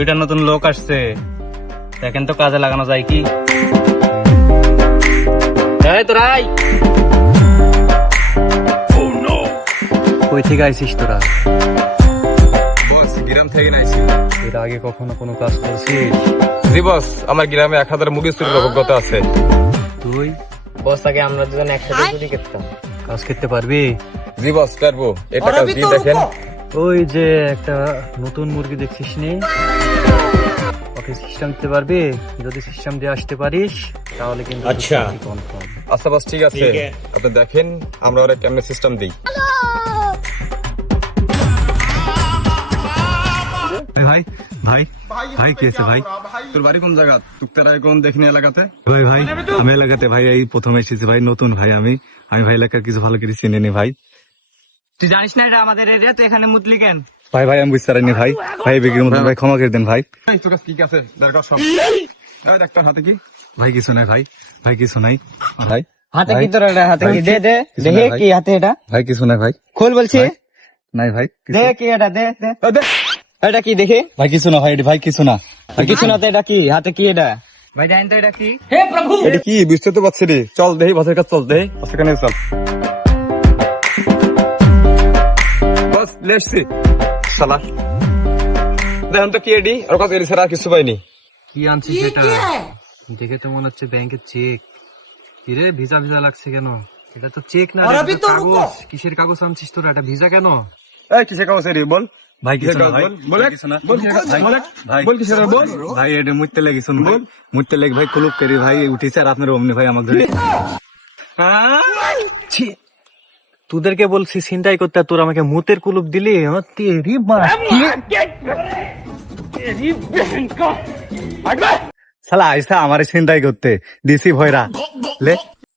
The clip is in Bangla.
দুইটা নতুন লোক আসছে, দেখেন তো কাজে লাগানো যায় কি। এই তোরাই কই থেকে আইছিস তোরা? বস গ্রাম থেকে নাইছি। এর আগে কখনো কোনো কাজ করছিস? জি বস, আমার গ্রামে 1000 মুরগি চুরির অভিজ্ঞতা আছে। তুই বস আগে আমরা দুজন একসাথে চুরি করতাম। কাজ করতে পারবি? জি বস পারবো। এটা কাজ দিয়ে দেখেন। ওই যে একটা নতুন মুরগি দেখছিস নি, ওকে সিস্টেম দিতে পারবি? যদি সিস্টেম দিয়ে আসতে পারিস তাহলে কিন্তু আচ্ছা। কনফার্ম। আচ্ছা বস ঠিক আছে, আপনি দেখেন আমরা ওরা কেমনে সিস্টেম দিই। ভাই ভাই ভাই কি আছে ভাই? তোর বাড়ি কোন জায়গা? তুকতারা কোন দেখিনি এলাকাতে? ভাই ভাই আমি এলাকাতে ভাই এই প্রথম এসেছি ভাই, নতুন ভাই আমি ভাই এলাকার কিছু ভালো করে চিনি নি ভাই। তুই জানিস না এটা আমাদের এরিয়া, তুই এখানে মুতলি কেন? ভাই ভাই আমি বুঝতে পারিনি ভাই, ভাই বেগের মতন ভাই ক্ষমা করে দেন ভাই। এই তোর কাছে কি আছে দরকার সব। এই ডাক্তার হাতে কি? ভাই কিছু নাই ভাই, ভাই কিছু নাই ভাই। হাতে ভাই, কি তোর এটা? হাতে ভাই, কি? দে দে কিছু দেখে না ভাই। কি হাতে এটা? ভাই কিছু নাই ভাই, খোল বলছি। ভাই, নাই ভাই কিছু- দে কি এটা? দে দে এই দে। এটা কি দেখে? ভাই কিছু না ভাই, এটা ভাই কিছু না ভাই, কিছু না তো, এটা কি হাতে কি এটা? ভাই জানেন তো এটা কি? এটা কি বুঝতে তো পারছি রে। চল দেহি বাসের কাছে, চল দেহি বাসের কাছে চল। বস লেটসি শালা দেখুন তো কি এডি আর কাছে এর ছাড়া আর কিছু পাইনি। কি আনছিস এটা? দেখে তো মনে হচ্ছে ব্যাংকের চেক। কি রে ভিজা ভিজা লাগছে কেন? এটা তো চেক না, এটা তো কাগজ। কিসের কাগজ আনছিস তোরা? এটা ভিজা কেন? এই কিসের কাগজ রে বল। ভাই কিছু না ভাই, বল বল কিছু না বল কিসের কাগজ? ভাই, বল ভাই বল কিসের বল। ভাই এটা মুইতে লেগে শুন ভাই, মুইতে লেগে ভাই কুলুপ করে ভাই উঠিছে আর আপনার অমনি ভাই আমাকে ধরে। ছি, তোদেরকে বলছি চিন্তাই করতে, আর তোর আমাকে মুতের কুলুপ দিলি। আমার তেরি মা, শালা আইসা আমার চিন্তাই করতে দিছি ভয়রা লে।